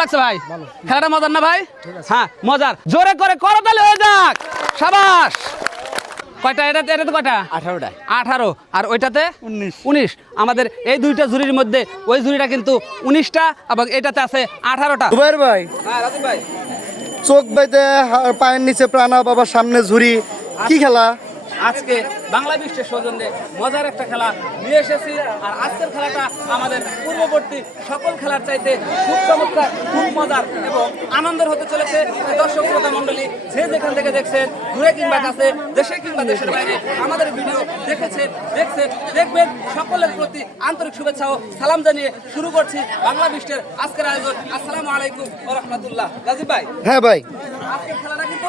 লাগছে ভাই? খেলাটা মজার না ভাই? হ্যাঁ মজার, জোরে করে করতালি হয়ে যাক। সাবাস। কয়টা এটাতে? এটাতে কয়টা? 18টা। 18 আর ওইটাতে 19। আমাদের এই দুইটা ঝুড়ির মধ্যে ওই ঝুড়িটা কিন্তু 19টা এবং এটাতে আছে 18টা। জুবাইর ভাই, হ্যাঁ রাজীব ভাই, চোখ বাইতে পায়ের নিচে প্রাণা, বাবার সামনে ঝুরি, কি খেলা? আজকে বাংলা বিশ্বের সৌজন্যে মজার একটা খেলা নিয়ে এসেছি। আর আজকের খেলাটা আমাদের পূর্ববর্তী সকল খেলার চাইতে খুব চমৎকার, খুব মজার এবং আনন্দের হতে চলেছে। দর্শক শ্রোতা মণ্ডলী যে যেখান থেকে দেখছেন, দূরে কিংবা কাছে, দেশে কিংবা দেশের বাইরে আমাদের ভিডিও দেখছেন, দেখবেন, সকলের প্রতি আন্তরিক শুভেচ্ছা ও সালাম জানিয়ে শুরু করছি বাংলা বিশ্বের আজকের আয়োজন। আসসালামু আলাইকুম ওয়া রাহমাতুল্লাহ। রাজীব ভাই, হ্যাঁ ভাই, আজকের খেলাটা কিন্তু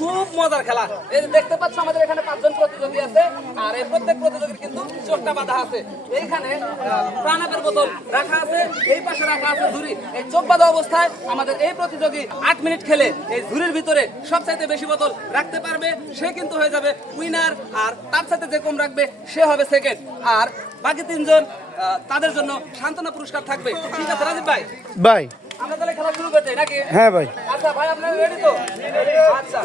খুব মজার খেলা। এই যে দেখতে পাচ্ছ আমাদের এখানে 5 জন প্রতিযোগী আছে আর এই প্রত্যেক প্রতিযোগীর কিন্তু চোখটা বাঁধা আছে। এইখানে প্রাণাপের বোতল রাখা আছে, এই পাশে রাখা আছে ঝুড়ি। এই চোখ বাঁধা অবস্থায় আমাদের এই প্রতিযোগী 8 মিনিট খেলে এই ঝুড়ির ভিতরে সবচাইতে বেশি বোতল রাখতে পারবে, সে কিন্তু হয়ে যাবে উইনার। আর তার সাথে যে কম রাখবে সে হবে সেকেন্ড। আর বাকি 3 জন তাদের জন্য সান্ত্বনা পুরস্কার থাকবে। ঠিক আছে রাজীব ভাই? ভাই আমরা তাহলে খেলা শুরু করতে নাকি? হ্যাঁ ভাই। আচ্ছা ভাই, আপনারা রেডি তো? আচ্ছা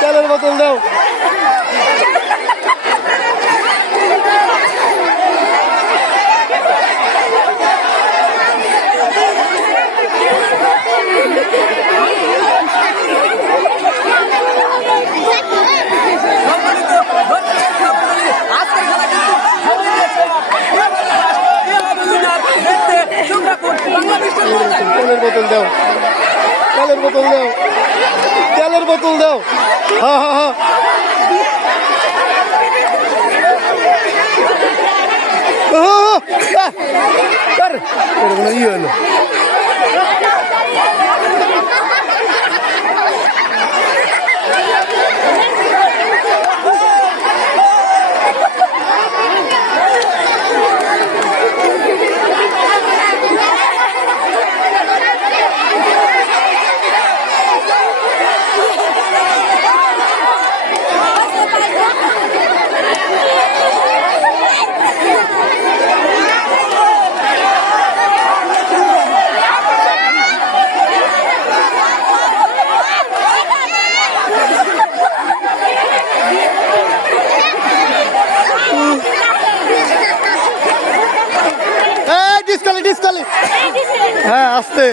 তেলের বোতল দাও। তেলের বোতল দাও, তেলের বোতল দাও, তেলের বোতল দাও। হ্যাঁ হ্যাঁ হ্যাঁ, ইয়ে হলো। ডিসকালি, হ্যাঁ আসতে।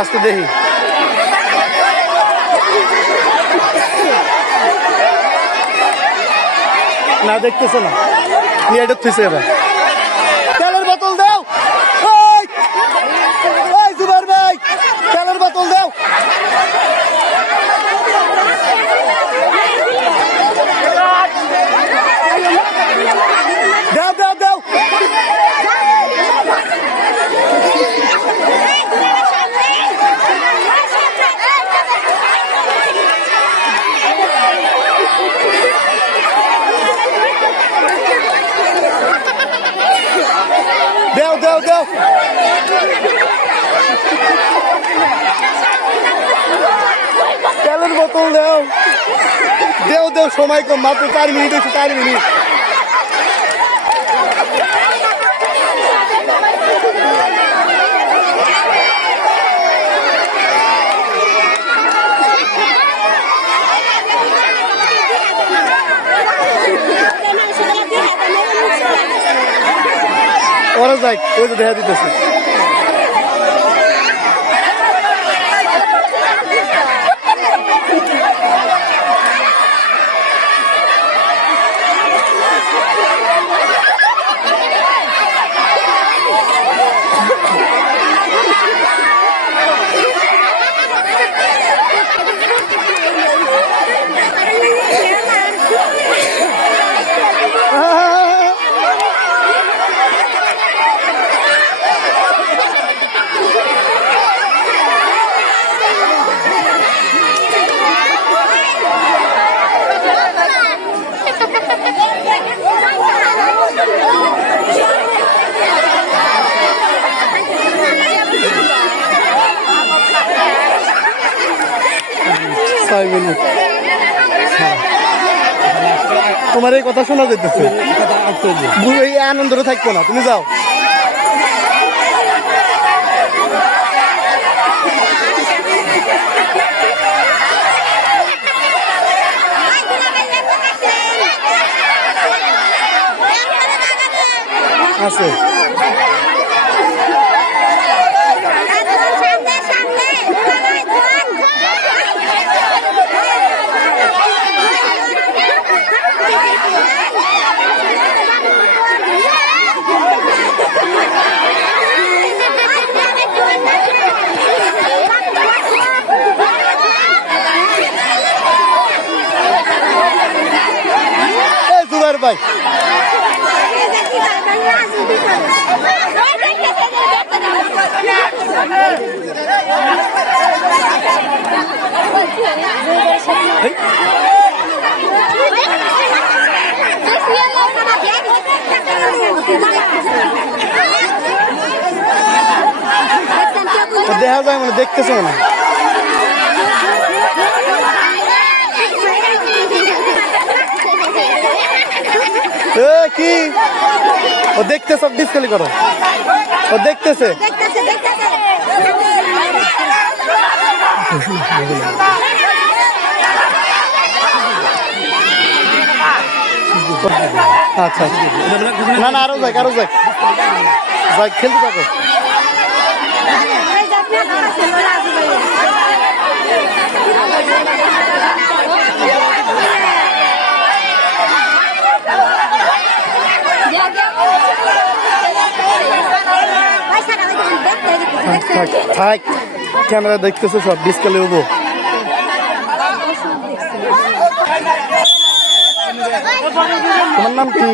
আসতে দেখি না, দেখতেছে না, এটা থুইছে। এবার তেলের বোতল দাও। জুবাইর ভাই, তেলের বোতল দাও। দাও দাও দাও। দাও দাও দাও। তেলের বোতল দাও, দেও দেও। সময় কম, মাত্র 4 মিনিট হচ্ছে, 4 মিনিট। ওরা যাই ওই যে দেখা দিতেছে তোমার এই কথা শোনা যেতেছে এই আনন্দটা থাকবো না তুমি যাও আছে জুবাইর ভাই দেখা যায় মানে দেখতেছে না কি ও দেখতেছে ডিসকালি করো ও দেখতেছে আচ্ছা না না আরো যাক যাক খেলতে থাকো থাক ক্যামেরা দেখতেছে সব ডিসকালে হবো তোমার নাম কি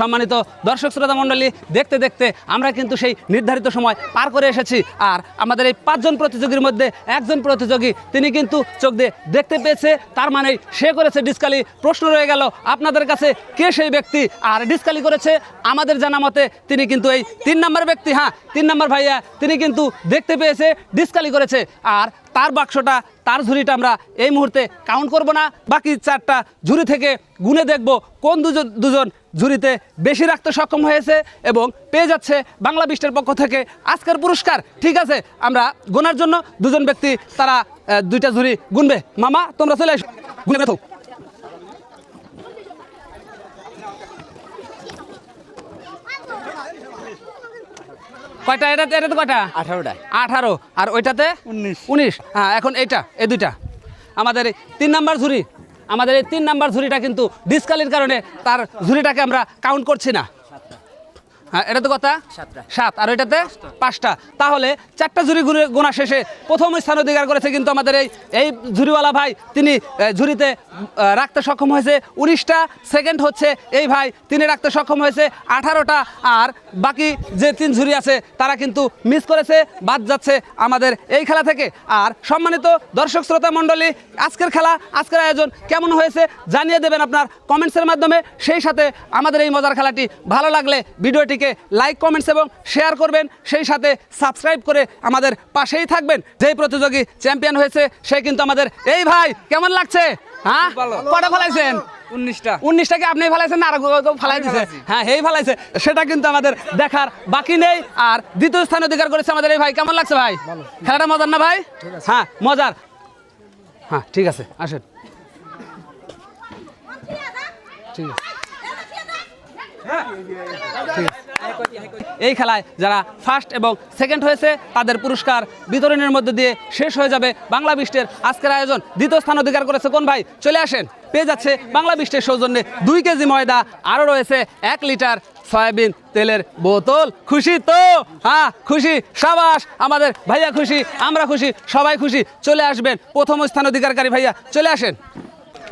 সম্মানিত দর্শক শ্রোতা মণ্ডলী দেখতে দেখতে আমরা কিন্তু সেই নির্ধারিত সময় পার করে এসেছি আর আমাদের এই 5 জন প্রতিযোগীর মধ্যে একজন প্রতিযোগী তিনি কিন্তু চোখ দিয়ে দেখতে পেয়েছে তার মানে সে করেছে ডিসকালি প্রশ্ন রয়ে গেল আপনাদের কাছে কে সেই ব্যক্তি আর ডিসকালি করেছে আমাদের জানা মতে তিনি কিন্তু এই 3 নম্বর ব্যক্তি হ্যাঁ 3 নম্বর ভাইয়া তিনি কিন্তু দেখতে পেয়েছে ডিসকালি করেছে আর তার বাক্সটা তার ঝুড়িটা আমরা এই মুহূর্তে কাউন্ট করব না বাকি 4টা ঝুড়ি থেকে গুনে দেখব কোন দুজন ঝুড়িতে বেশি রাখতে সক্ষম হয়েছে এবং পেয়ে যাচ্ছে বাংলা বিস্টের পক্ষ থেকে আজকের পুরস্কার ঠিক আছে আমরা গোনার জন্য 2 জন ব্যক্তি তারা 2টা ঝুড়ি গুনবে মামা তোমরা চলে এসো গুনে দেখো কয়টা এটাতে কয়টা 18টা 18 আর ওইটাতে 19 হ্যাঁ এখন এইটা এই 2টা আমাদের 3 নাম্বার ঝুড়ি আমাদের এই 3 নাম্বার ঝুড়িটা কিন্তু ডিসকালির কারণে তার ঝুড়িটাকে আমরা কাউন্ট করছি না হ্যাঁ এটা তো কথা 7 আর ওইটাতে 5টা তাহলে 4টা ঝুড়ি গোনা শেষে প্রথম স্থান অধিকার করেছে কিন্তু আমাদের এই ঝুড়িওয়ালা ভাই তিনি ঝুড়িতে রাখতে সক্ষম হয়েছে 19টা সেকেন্ড হচ্ছে এই ভাই তিনি রাখতে সক্ষম হয়েছে 18টা আর বাকি যে 3 ঝুড়ি আছে তারা কিন্তু মিস করেছে বাদ যাচ্ছে আমাদের এই খেলা থেকে আর সম্মানিত দর্শক শ্রোতা মণ্ডলী আজকের খেলা আজকের আয়োজন কেমন হয়েছে জানিয়ে দেবেন আপনার কমেন্টসের মাধ্যমে সেই সাথে আমাদের এই মজার খেলাটি ভালো লাগলে ভিডিওটিকে লাইক কমেন্টস এবং শেয়ার করবেন সেই সাথে সাবস্ক্রাইব করে আমাদের পাশেই থাকবেন যেই প্রতিযোগী চ্যাম্পিয়ন হয়েছে সে কিন্তু আমাদের এই ভাই কেমন লাগছে হ্যাঁ কটা ফলাইছেন 19টাকে আপনি ফলাইছেন না আর ফলাই দিছে হ্যাঁ এই ফলাইছে সেটা কিন্তু আমাদের দেখার বাকি নেই আর দ্বিতীয় স্থান অধিকার করেছে আমাদের এই ভাই কেমন লাগছে ভাই খেলাটা মজার না ভাই হ্যাঁ মজার হ্যাঁ ঠিক আছে আসেন ঠিক আছে এই খেলায় যারা ফার্স্ট এবং সেকেন্ড হয়েছে তাদের পুরস্কার বিতরণের মধ্যে দিয়ে শেষ হয়ে যাবে বাংলা বিস্টের আজকের আয়োজন। দ্বিতীয় স্থান অধিকার করেছে কোন ভাই? চলে আসেন, পেয়ে যাচ্ছে বাংলা বিস্টের সৌজন্যে 2 কেজি ময়দা, আরও রয়েছে 1 লিটার সয়াবিন তেলের বোতল। খুশি তো? হ্যাঁ খুশি, সাবাস আমাদের ভাইয়া খুশি, আমরা খুশি, সবাই খুশি। চলে আসবেন প্রথম স্থান অধিকারকারী ভাইয়া, চলে আসেন।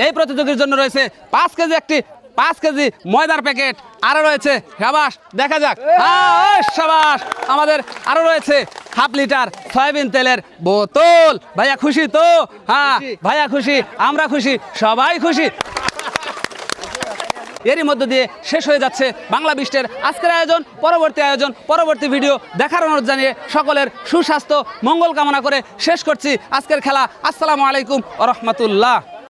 এই প্রতিযোগীর জন্য রয়েছে 5 কেজি ময়দার প্যাকেট, আরো রয়েছে সাবাস, দেখা যাক, হ্যাঁ সাবাস আমাদের আরো রয়েছে 1/2 লিটার সয়াবিন তেলের বোতল। ভাইয়া খুশি তো? হ্যাঁ ভাইয়া খুশি, আমরা খুশি, সবাই খুশি। এরই মধ্য দিয়ে শেষ হয়ে যাচ্ছে বাংলা বিস্টের আজকের আয়োজন। পরবর্তী ভিডিও দেখার অনুরোধ জানিয়ে সকলের সুস্বাস্থ্য মঙ্গল কামনা করে শেষ করছি আজকের খেলা। আসসালামু আলাইকুম ওয়া রাহমাতুল্লাহ।